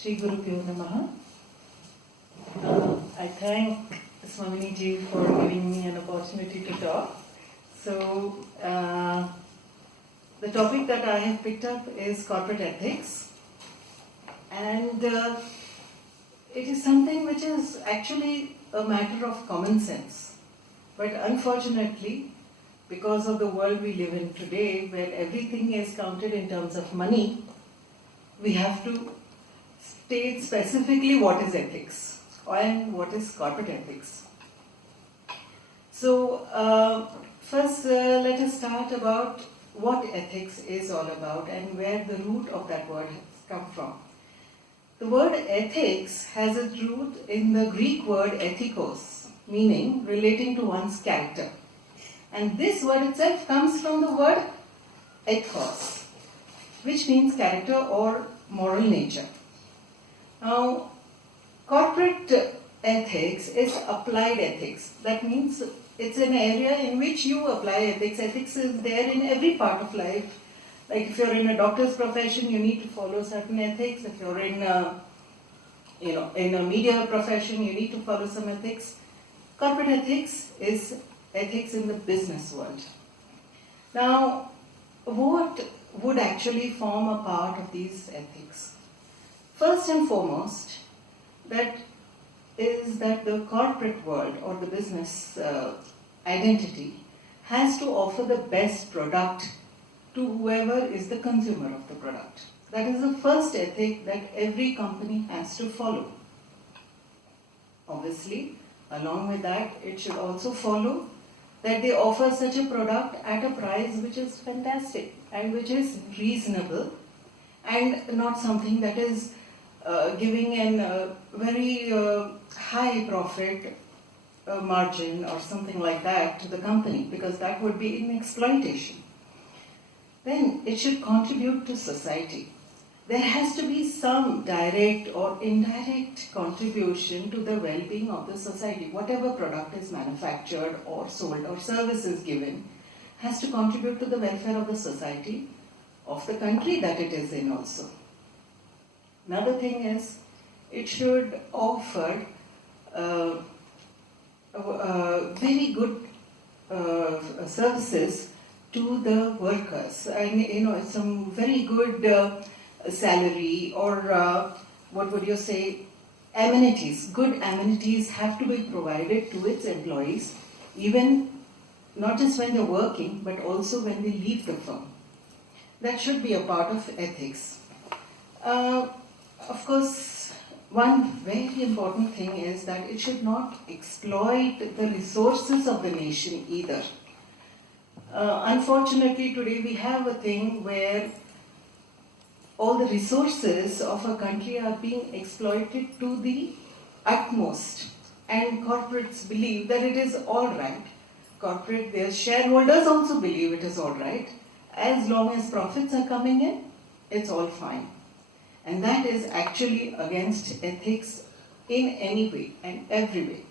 Shri Guru Pyo Namaha. I thank Swami ji for giving me an opportunity to talk. So, the topic that I have picked up is corporate ethics, and it is something which is actually a matter of common sense. But unfortunately, because of the world we live in today, where everything is counted in terms of money, we have to state specifically what is ethics and what is corporate ethics. So, first let us start about what ethics is all about and where the root of that word has come from. The word ethics has its root in the Greek word ethikos, meaning relating to one's character. And this word itself comes from the word ethos, which means character or moral nature. Now, corporate ethics is applied ethics. That means it's an area in which you apply ethics. Ethics is there in every part of life. Like if you're in a doctor's profession, you need to follow certain ethics. If you're in in a media profession, you need to follow some ethics. Corporate ethics is ethics in the business world. Now, what would actually form a part of these ethics? First and foremost, that is that the corporate world or the business identity has to offer the best product to whoever is the consumer of the product. That is the first ethic that every company has to follow. Obviously, along with that, it should also follow that they offer such a product at a price which is fantastic and which is reasonable and not something that is giving a very high profit margin or something like that to the company, because that would be in exploitation. Then it should contribute to society. There has to be some direct or indirect contribution to the well-being of the society. Whatever product is manufactured or sold or service is given has to contribute to the welfare of the society, of the country that it is in also. Another thing is, it should offer very good services to the workers, and some very good salary or what would you say, amenities. Good amenities have to be provided to its employees, even not just when they're working, but also when they leave the firm. That should be a part of ethics. Of course, one very important thing is that it should not exploit the resources of the nation either. Unfortunately, today we have a thing where all the resources of a country are being exploited to the utmost, and corporates believe that it is all right. Their shareholders also believe it is all right. As long as profits are coming in, it's all fine. And that is actually against ethics in any way and every way.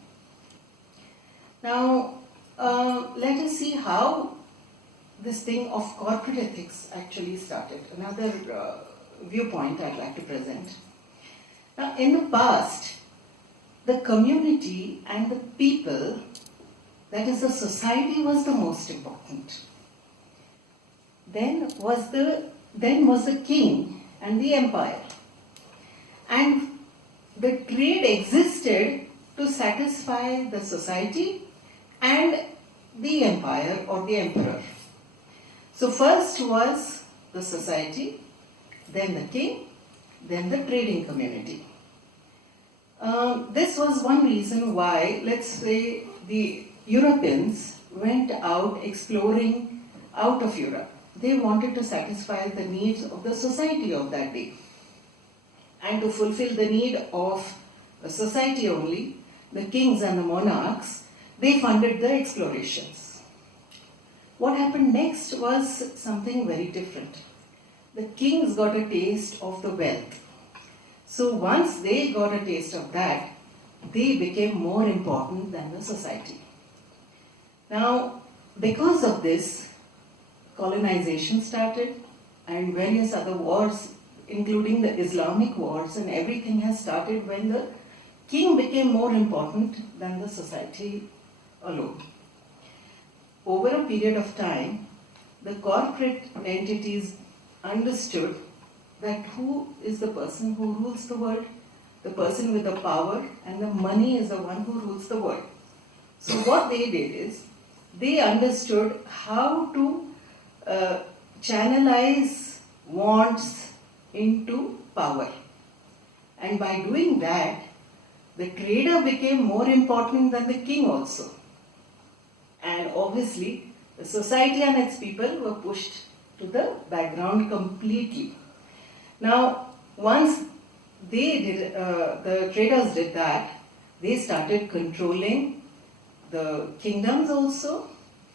Now, let us see how this thing of corporate ethics actually started. Another viewpoint I'd like to present. Now, in the past, the community and the people, that is the society, was the most important. Then was the king and the empire. And the trade existed to satisfy the society and the empire or the emperor. So first was the society, then the king, then the trading community. This was one reason why, let's say, the Europeans went out exploring out of Europe. They wanted to satisfy the needs of the society of that day. And to fulfill the need of the society only, the kings and the monarchs, they funded the explorations. What happened next was something very different. The kings got a taste of the wealth. So once they got a taste of that, they became more important than the society. Now, because of this, colonization started and various other wars including the Islamic wars and everything, has started when the king became more important than the society alone. Over a period of time, the corporate entities understood that who is the person who rules the world? The person with the power, and the money is the one who rules the world. So what they did is, they understood how to channelize wants into power. And by doing that, the trader became more important than the king also. And obviously, the society and its people were pushed to the background completely. Now, once the traders did that, they started controlling the kingdoms also,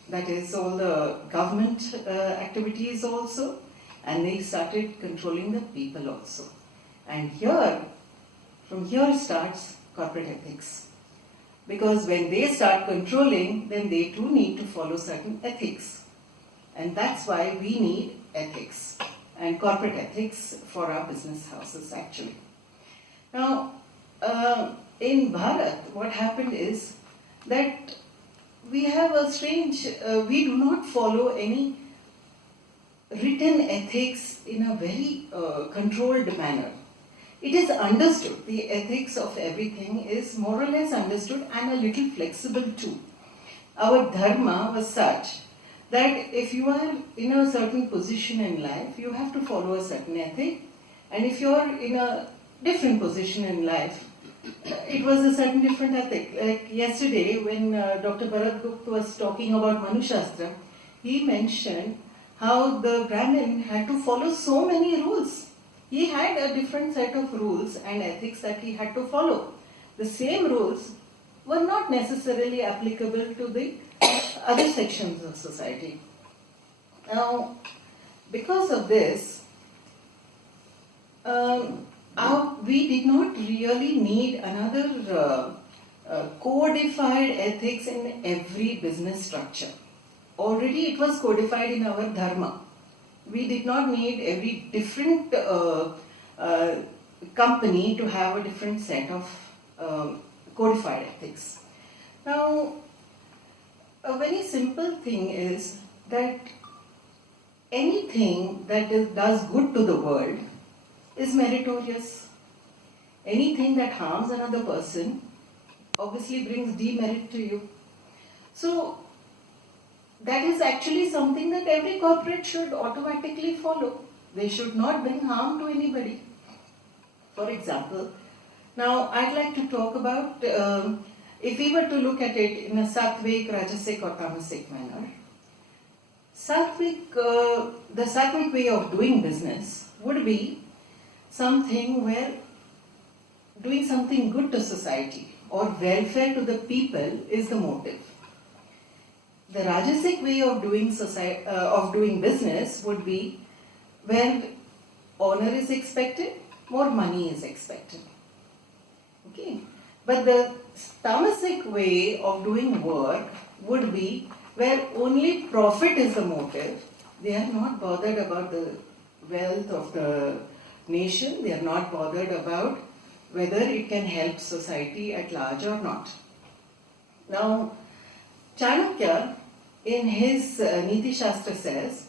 that is all the government activities also, and they started controlling the people also. And from here starts corporate ethics. Because when they start controlling, then they too need to follow certain ethics. And that's why we need ethics and corporate ethics for our business houses actually. Now, in Bharat, what happened is that we have a strange, we do not follow any written ethics in a very controlled manner. It is understood, the ethics of everything is more or less understood and a little flexible too. Our dharma was such that if you are in a certain position in life, you have to follow a certain ethic, and if you are in a different position in life, it was a certain different ethic. Like yesterday when Dr. Bharat Gupta was talking about Manushastra, he mentioned how the Brahmin had to follow so many rules. He had a different set of rules and ethics that he had to follow. The same rules were not necessarily applicable to the other sections of society. Now, because of this, we did not really need another codified ethics in every business structure. Already it was codified in our dharma. We did not need every different company to have a different set of codified ethics. Now, a very simple thing is that anything that does good to the world is meritorious. Anything that harms another person obviously brings demerit to you. So, that is actually something that every corporate should automatically follow. They should not bring harm to anybody. For example, now I'd like to talk about, if we were to look at it in a sattvic, rajasic or tamasic manner, the sattvic way of doing business would be something where doing something good to society or welfare to the people is the motive. The rajasic way of doing business would be where honor is expected, more money is expected. Okay, but the tamasic way of doing work would be where only profit is the motive. They are not bothered about the wealth of the nation. They are not bothered about whether it can help society at large or not. Now, Chanakya in his Niti Shastra says,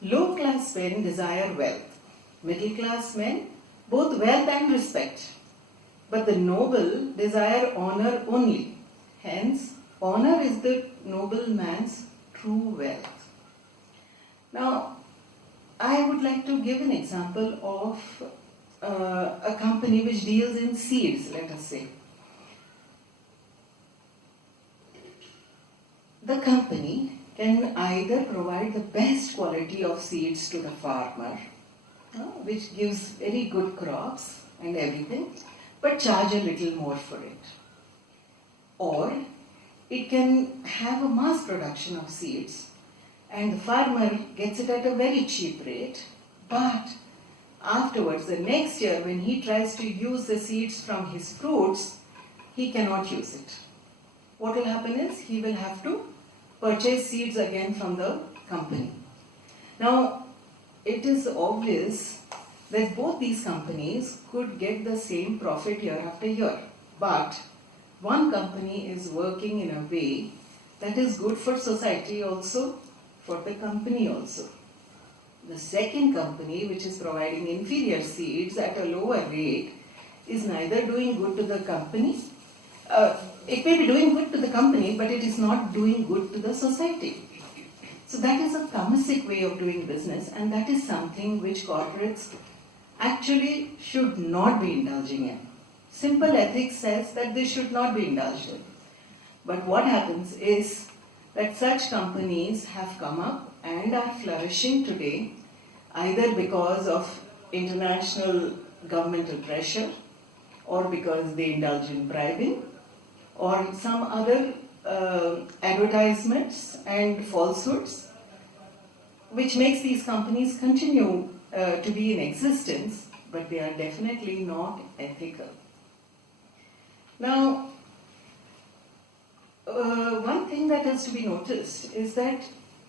low class men desire wealth, middle class men both wealth and respect, but the noble desire honor only. Hence, honor is the noble man's true wealth. Now, I would like to give an example of a company which deals in seeds, let us say. The company can either provide the best quality of seeds to the farmer, which gives very good crops and everything, but charge a little more for it. Or it can have a mass production of seeds and the farmer gets it at a very cheap rate, but afterwards, the next year when he tries to use the seeds from his fruits, he cannot use it. What will happen is he will have to purchase seeds again from the company. Now, it is obvious that both these companies could get the same profit year after year. But one company is working in a way that is good for society also, for the company also. The second company, which is providing inferior seeds at a lower rate, is neither doing good to the company, it may be doing good to the company, but it is not doing good to the society. So that is a commercial way of doing business, and that is something which corporates actually should not be indulging in. Simple ethics says that they should not be indulged in. But what happens is that such companies have come up and are flourishing today, either because of international governmental pressure, or because they indulge in bribing, or some other advertisements and falsehoods, which makes these companies continue to be in existence, but they are definitely not ethical. Now, one thing that has to be noticed is that,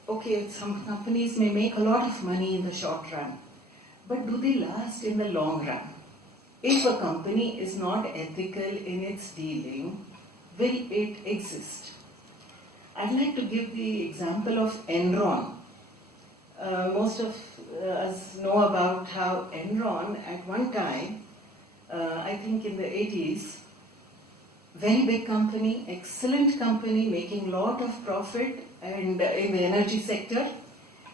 okay, some companies may make a lot of money in the short run, but do they last in the long run? If a company is not ethical in its dealing, will it exist? I'd like to give the example of Enron. Most of us know about how Enron at one time, I think in the 80s, very big company, excellent company, making a lot of profit and in the energy sector,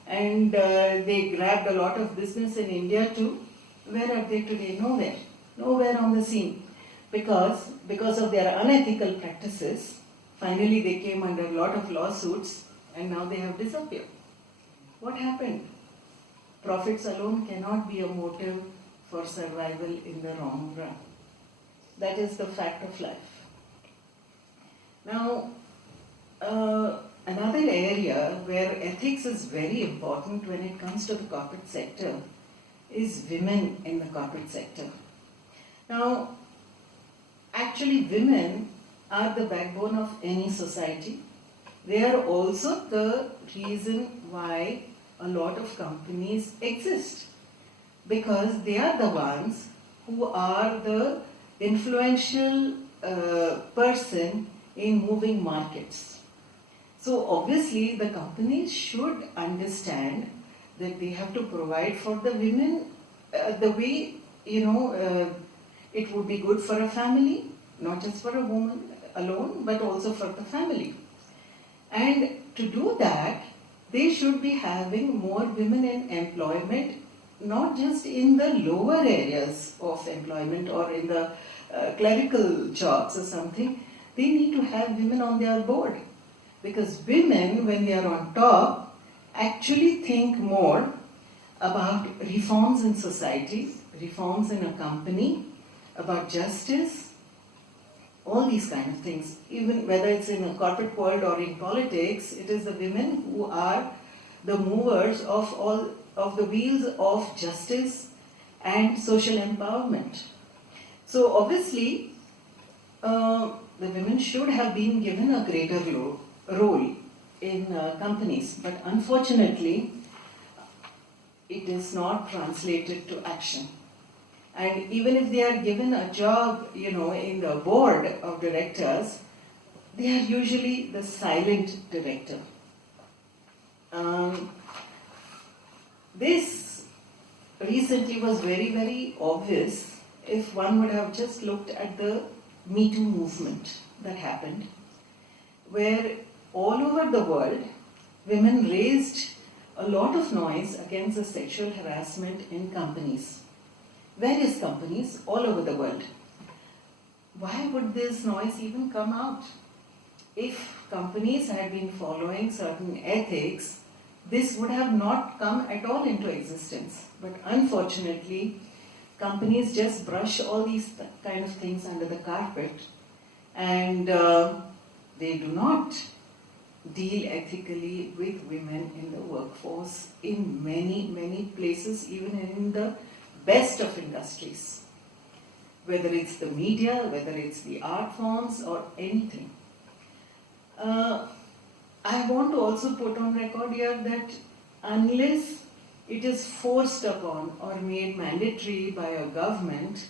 and they grabbed a lot of business in India too. Where are they today? Nowhere. Nowhere on the scene. Because of their unethical practices, finally they came under a lot of lawsuits and now they have disappeared. What happened? Profits alone cannot be a motive for survival in the long run. That is the fact of life. Now, another area where ethics is very important when it comes to the corporate sector is women in the corporate sector. Now, actually women are the backbone of any society. They are also the reason why a lot of companies exist, because they are the ones who are the influential person in moving markets. So obviously the companies should understand that they have to provide for the women the way, it would be good for a family, not just for a woman alone, but also for the family. And to do that, they should be having more women in employment, not just in the lower areas of employment or in the clerical jobs or something. They need to have women on their board, because women, when they are on top, actually think more about reforms in society, reforms in a company, about justice, all these kind of things. Even whether it's in a corporate world or in politics, it is the women who are the movers of all of the wheels of justice and social empowerment. So obviously, the women should have been given a greater role in companies, but unfortunately, it is not translated to action. And even if they are given a job, in the board of directors, they are usually the silent director. This recently was very, very obvious if one would have just looked at the Me Too movement that happened, where all over the world, women raised a lot of noise against the sexual harassment in companies. Various companies all over the world. Why would this noise even come out? If companies had been following certain ethics, this would have not come at all into existence. But unfortunately, companies just brush all these kind of things under the carpet, and they do not deal ethically with women in the workforce in many, many places, even in the best of industries, whether it's the media, whether it's the art forms or anything. I want to also put on record here that unless it is forced upon or made mandatory by a government,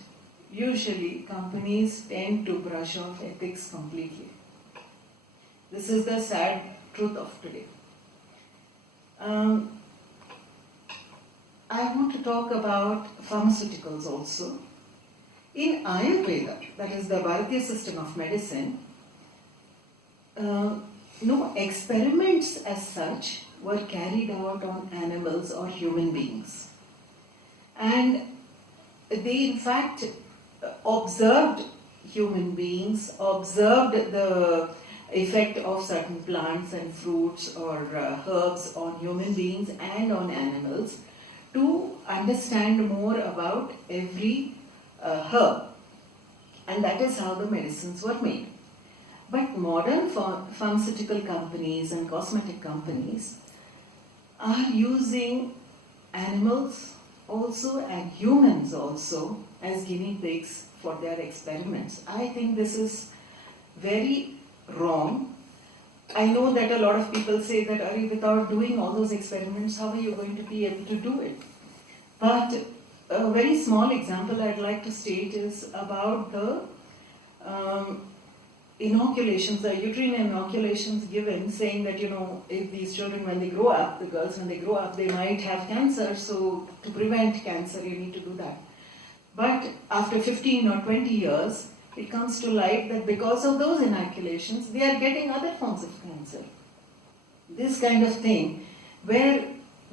usually companies tend to brush off ethics completely. This is the sad truth of today. I want to talk about pharmaceuticals also. In Ayurveda, that is the Bharatiya system of medicine, no experiments as such were carried out on animals or human beings. And they in fact observed human beings, observed the effect of certain plants and fruits or herbs on human beings and on animals to understand more about every herb. And that is how the medicines were made. But modern pharmaceutical companies and cosmetic companies are using animals also and humans also as guinea pigs for their experiments. I think this is very wrong. I know that a lot of people say that, Ari, without doing all those experiments, how are you going to be able to do it? But a very small example I'd like to state is about the inoculations, the uterine inoculations given, saying that, if these children, when they grow up, the girls, when they grow up, they might have cancer, so to prevent cancer, you need to do that. But after 15 or 20 years, it comes to light that because of those inoculations, they are getting other forms of cancer. This kind of thing, where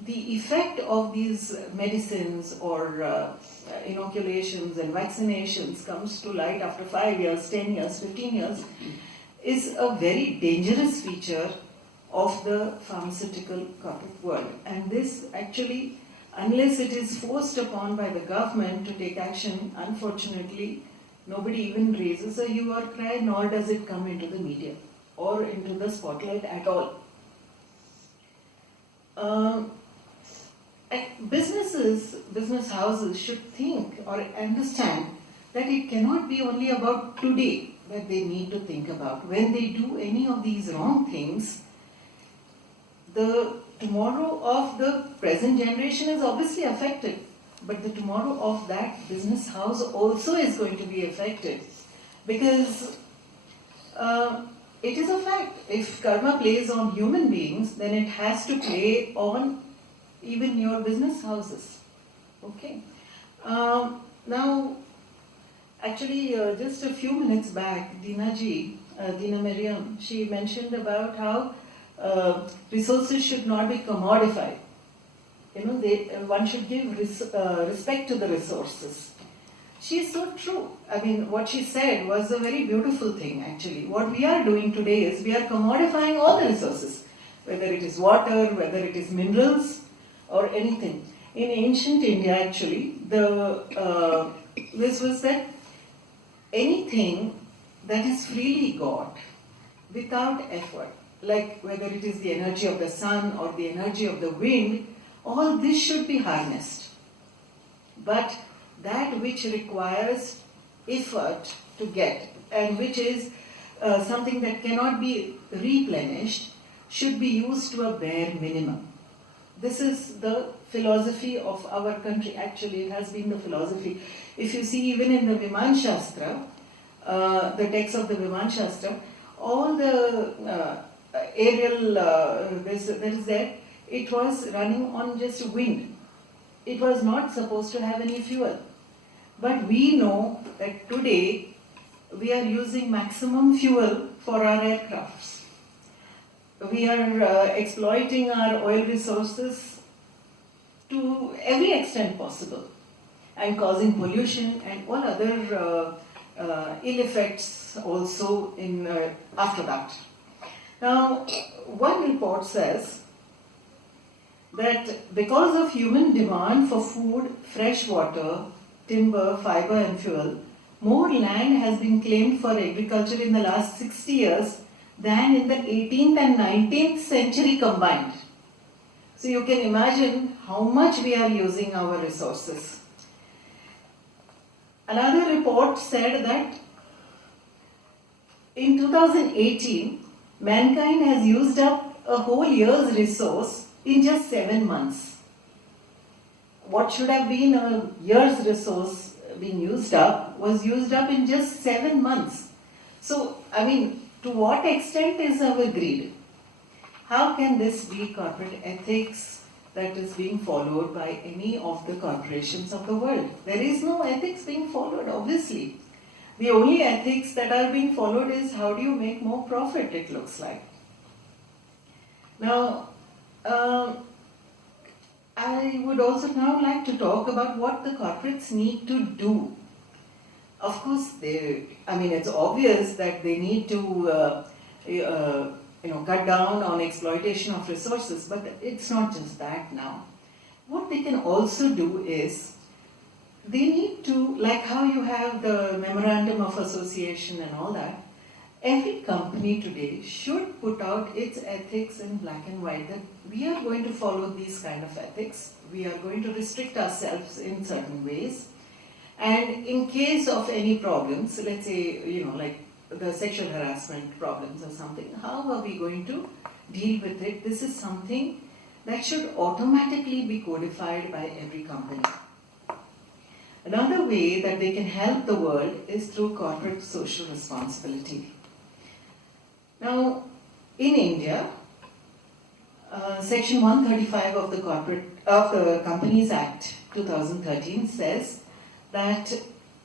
the effect of these medicines or inoculations and vaccinations comes to light after 5 years, 10 years, 15 years, is a very dangerous feature of the pharmaceutical corporate world. And this actually, unless it is forced upon by the government to take action, unfortunately, nobody even raises a hue or cry, nor does it come into the media or into the spotlight at all. Business houses should think or understand that it cannot be only about today that they need to think about. When they do any of these wrong things, the tomorrow of the present generation is obviously affected, but the tomorrow of that business house also is going to be affected, because it is a fact. If karma plays on human beings, then it has to play on even your business houses. Okay. Now, actually, just a few minutes back, Dina Miriam, she mentioned about how resources should not be commodified. One should give respect to the resources. She is so true. I mean, what she said was a very beautiful thing, actually. What we are doing today is we are commodifying all the resources, whether it is water, whether it is minerals, or anything. In ancient India, actually, this was that anything that is freely got without effort, like whether it is the energy of the sun or the energy of the wind, all this should be harnessed. But that which requires effort to get, and which is something that cannot be replenished, should be used to a bare minimum. This is the philosophy of our country. Actually, it has been the philosophy. If you see, even in the Viman Shastra, the text of the Viman Shastra, all the aerial, it was running on just wind. It was not supposed to have any fuel. But we know that today we are using maximum fuel for our aircrafts. We are exploiting our oil resources to every extent possible and causing pollution and all other ill effects also after that. Now, one report says that because of human demand for food, fresh water, timber, fiber and fuel, more land has been claimed for agriculture in the last 60 years than in the 18th and 19th century combined. So you can imagine how much we are using our resources. Another report said that in 2018, mankind has used up a whole year's resource in just 7 months. what should have been a year's resource being used up was used up in just 7 months. So, I mean, to what extent is our greed? How can this be corporate ethics that is being followed by any of the corporations of the world? There is no ethics being followed, obviously. The only ethics that are being followed is how do you make more profit, it looks like. Now, I would also now like to talk about what the corporates need to do. Of course, it's obvious that they need to cut down on exploitation of resources, but it's not just that now. What they can also do is, they need to, like how you have the memorandum of association and all that, every company today should put out its ethics in black and white, that we are going to follow these kind of ethics, we are going to restrict ourselves in certain ways, and in case of any problems, let's say, like the sexual harassment problems or something, how are we going to deal with it? This is something that should automatically be codified by every company. Another way that they can help the world is through corporate social responsibility. Now, in India, Section 135 of the Companies Act 2013 says that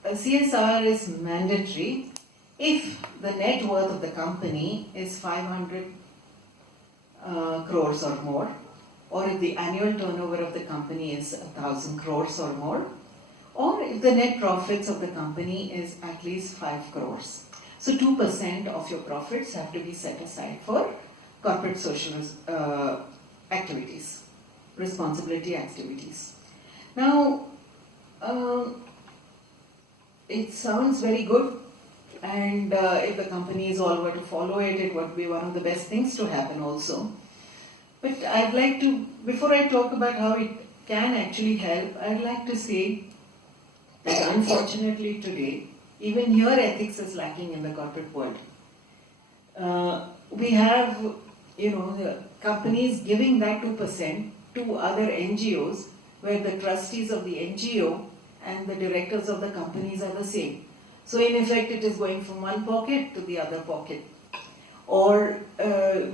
CSR is mandatory if the net worth of the company is 500 crores or more, or if the annual turnover of the company is 1,000 crores or more, or if the net profits of the company is at least 5 crores. So 2% of your profits have to be set aside for corporate social activities, responsibility activities. Now, it sounds very good, and if the companies all were to follow it, it would be one of the best things to happen also. But I'd like to, before I talk about how it can actually help, I'd like to say that unfortunately today, even here ethics is lacking in the corporate world. We have, the companies giving that 2% to other NGOs, where the trustees of the NGO and the directors of the companies are the same. So in effect, it is going from one pocket to the other pocket. Or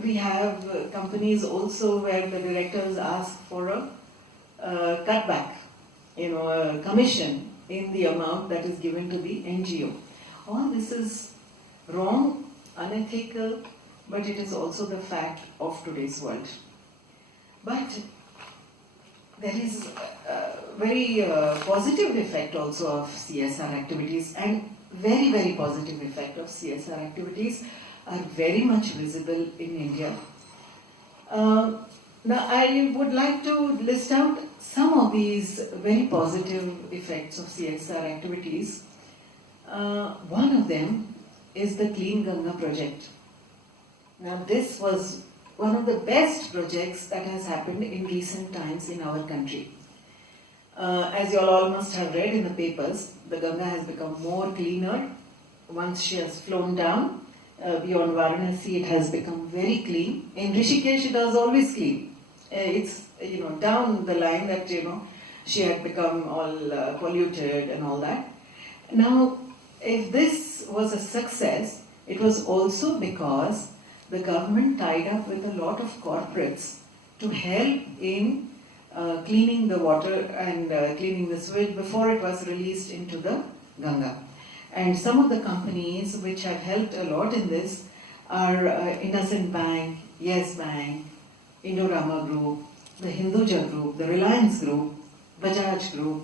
we have companies also where the directors ask for a cutback, a commission in the amount that is given to the NGO. All this is wrong, unethical, but it is also the fact of today's world. But there is a very positive effect also of CSR activities, and very, very positive effect of CSR activities are very much visible in India. Now, I would like to list out some of these very positive effects of CSR activities. One of them is the Clean Ganga project. Now, this was one of the best projects that has happened in recent times in our country. As you all must have read in the papers, the Ganga has become more cleaner. Once she has flown down beyond Varanasi, it has become very clean. In Rishikesh, it was always clean. It's down the line that she had become all polluted and all that. Now, if this was a success, it was also because the government tied up with a lot of corporates to help in cleaning the water and cleaning the sewage before it was released into the Ganga. And some of the companies which have helped a lot in this are Innocent Bank, Yes Bank, Indorama Group, the Hinduja Group, the Reliance Group, Bajaj Group.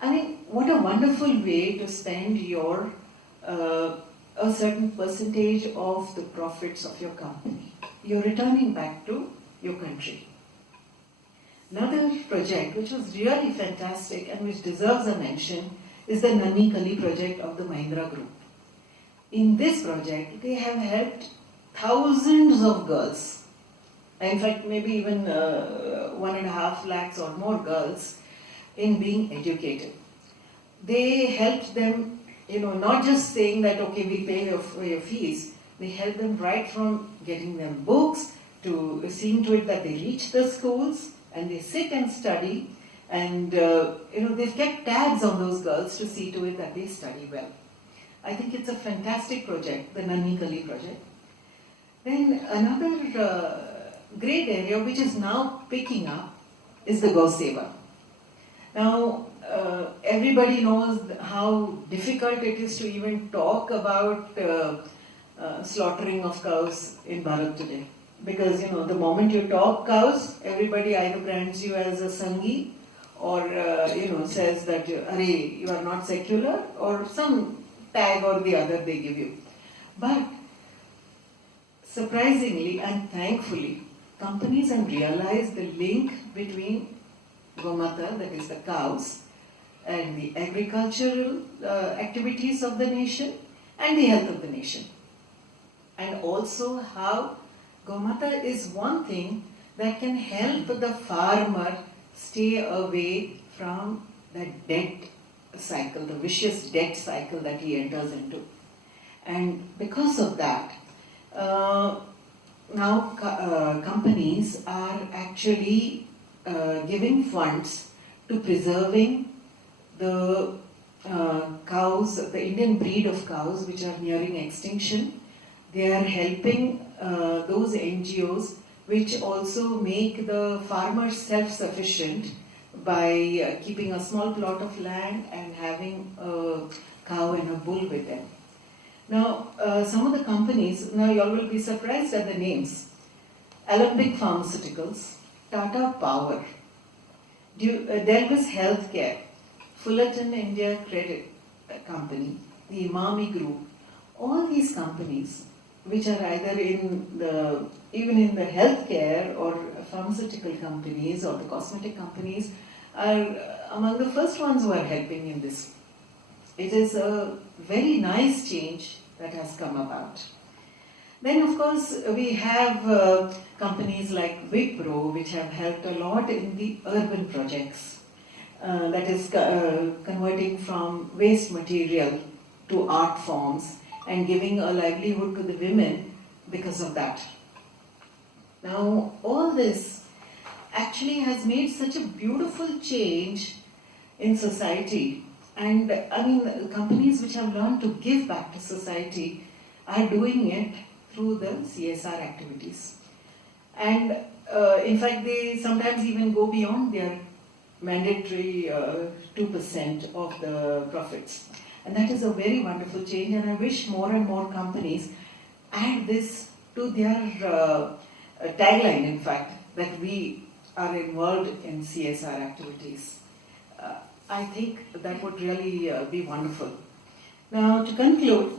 I mean, what a wonderful way to spend your a certain percentage of the profits of your company. You're returning back to your country. Another project which was really fantastic and which deserves a mention is the Nanni Kali project of the Mahindra Group. In this project, they have helped thousands of girls. In fact, maybe even 1.5 lakhs or more girls in being educated. They helped them, not just saying that, okay, we pay your fees. They help them right from getting them books to seeing to it that they reach the schools and they sit and study. And they've kept tabs on those girls to see to it that they study well. I think it's a fantastic project, the Nanhi Kali project. Then another great area which is now picking up is the Gau Seva. Now, everybody knows how difficult it is to even talk about slaughtering of cows in Bharat today. Because, the moment you talk cows, everybody either brands you as a Sanghi or, says that, you are not secular, or some tag or the other they give you. But, surprisingly and thankfully, companies have realized the link between Gomata, that is the cows, and the agricultural activities of the nation and the health of the nation. And also how Gomata is one thing that can help the farmer stay away from the debt cycle, the vicious debt cycle that he enters into. And because of that, now companies are actually giving funds to preserving the cows, the Indian breed of cows which are nearing extinction. They are helping those NGOs which also make the farmers self-sufficient by keeping a small plot of land and having a cow and a bull with them. Now, some of the companies, now you all will be surprised at the names. Alembic Pharmaceuticals, Tata Power, Delvis Healthcare, Fullerton India Credit Company, the Imami Group, all these companies which are either even in the healthcare or pharmaceutical companies or the cosmetic companies are among the first ones who are helping in this. It is a very nice change that has come about. Then of course we have companies like Wipro which have helped a lot in the urban projects. That is converting from waste material to art forms and giving a livelihood to the women because of that. Now all this actually has made such a beautiful change in society, and companies which have learned to give back to society are doing it through the CSR activities. And in fact they sometimes even go beyond their mandatory 2% of the profits. And that is a very wonderful change, and I wish more and more companies add this to their tagline, in fact, that we are involved in CSR activities. I think that would really be wonderful. Now, to conclude,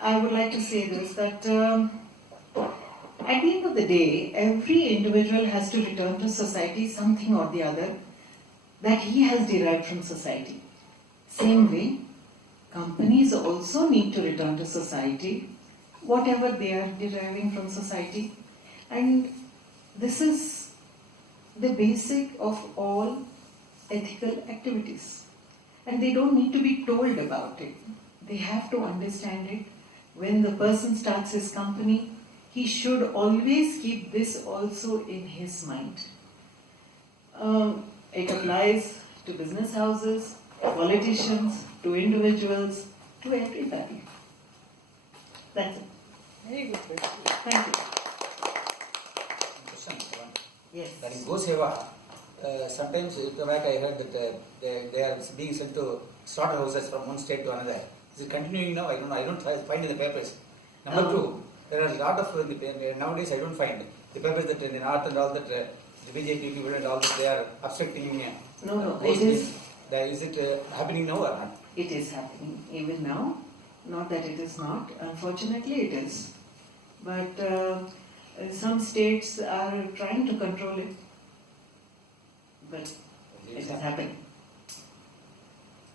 I would like to say this, that at the end of the day, every individual has to return to society something or the other that he has derived from society. Same way, companies also need to return to society whatever they are deriving from society. And this is the basic of all ethical activities. And they don't need to be told about it. They have to understand it. When the person starts his company, he should always keep this also in his mind. It applies to business houses, politicians, to individuals, to everybody. That's it. Very good question. Thank you. Question one. Yes. That is Gau Seva. Sometimes back I heard that they are being sent to slaughterhouses from one state to another. Is it continuing now? I don't know. I don't find in the papers. Number two, there are a lot of nowadays I don't find the papers that in the north and all that the BJP people and all that they are obstructing. No, it is. Is it happening now or not? It is happening even now. Not that it is not. Unfortunately, it is. But some states are trying to control it. But it is happening.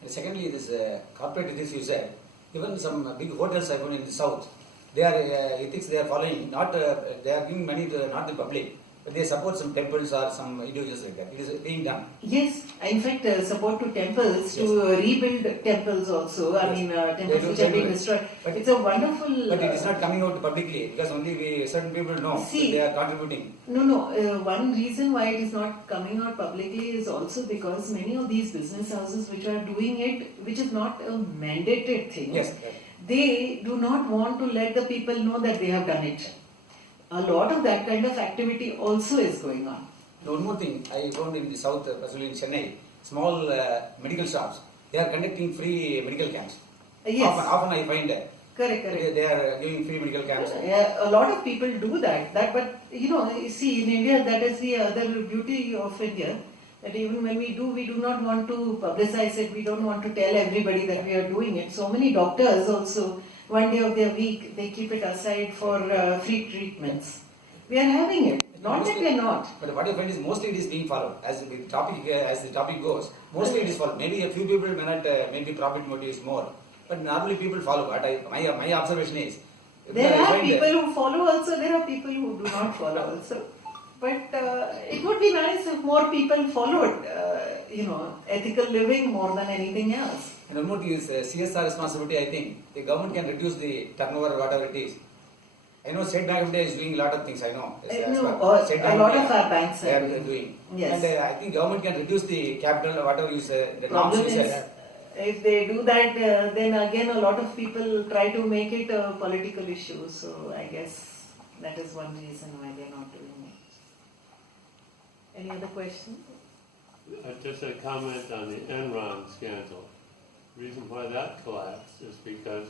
And secondly, this corporate ethics you said, even some big hotels in the south, they are ethics they are following. Not they are giving money to not the public. but they support some temples or some individuals like that. It is being done. Yes, in fact, support to temples, Yes. to rebuild temples also. I Yes. mean, They temples do- which they have do been it. destroyed. But- It's a wonderful. But it is not coming out publicly because only certain people know that See- they are contributing. No. One reason why it is not coming out publicly is also because many of these business houses which are doing it, which is not a mandated thing, Yes. they do not want to let the people know that they have done it. A lot of that kind of activity also is going on. And one more thing, I found in the south, especially in Chennai, small medical shops, they are conducting free medical camps. Yes. Often I find Correct. they are giving free medical camps. Yeah, a lot of people do that. But you see, in India, that is the other beauty of India. That even when we do not want to publicize it. We don't want to tell everybody that we are doing it. So many doctors also, one day of their week, they keep it aside for free treatments. We are having it. Not that we are not. But what I find is mostly it is being followed as the topic goes. Mostly it is followed. Maybe a few people may not. Maybe profit motive is more, but normally people follow. My observation is There are people who follow also. There are people who do not follow also. But it would be nice if more people followed, ethical living more than anything else. And one more thing is CSR responsibility. I think the government can reduce the turnover or whatever it is. I know State Bank of India is doing a lot of things. I know. State A lot of our banks they are are doing. Yes. And I think government can reduce the capital or whatever you say. The norms Problem you is, said. if they do that, then again a lot of people try to make it a political issue. So I guess that is one reason why they are not doing it. Any other question? Just a comment on the Enron scandal. The reason why that collapsed is because